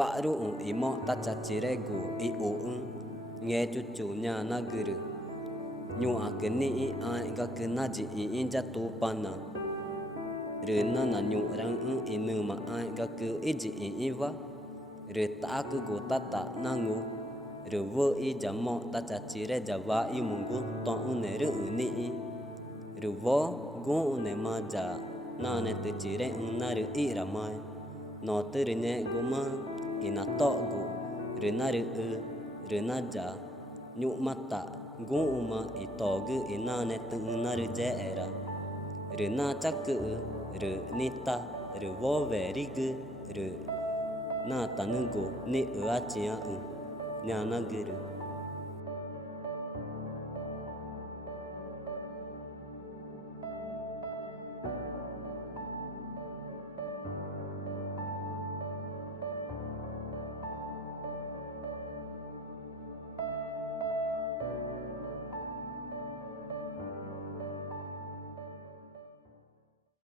quả ru imo ta cha chire gu I u nghe chu nhà na guru nyu a keni ai ga kena ji I ja tu pana re na nyu rang inu ma ai ga ku iji I va re ta ku go ta na ngu re vô I jamo ta cha chire java I mungu to ne ru ni re vô gu ne ma ja na ne te chire na ru I ra mai no te re ne go ma ina to gu re na ru re na ja nyu mata gu ma I to gu ina ne te na ru je era re na cha ku re ni ta re vô ve ri gu re na ta nu gu ni a chia nhà na gu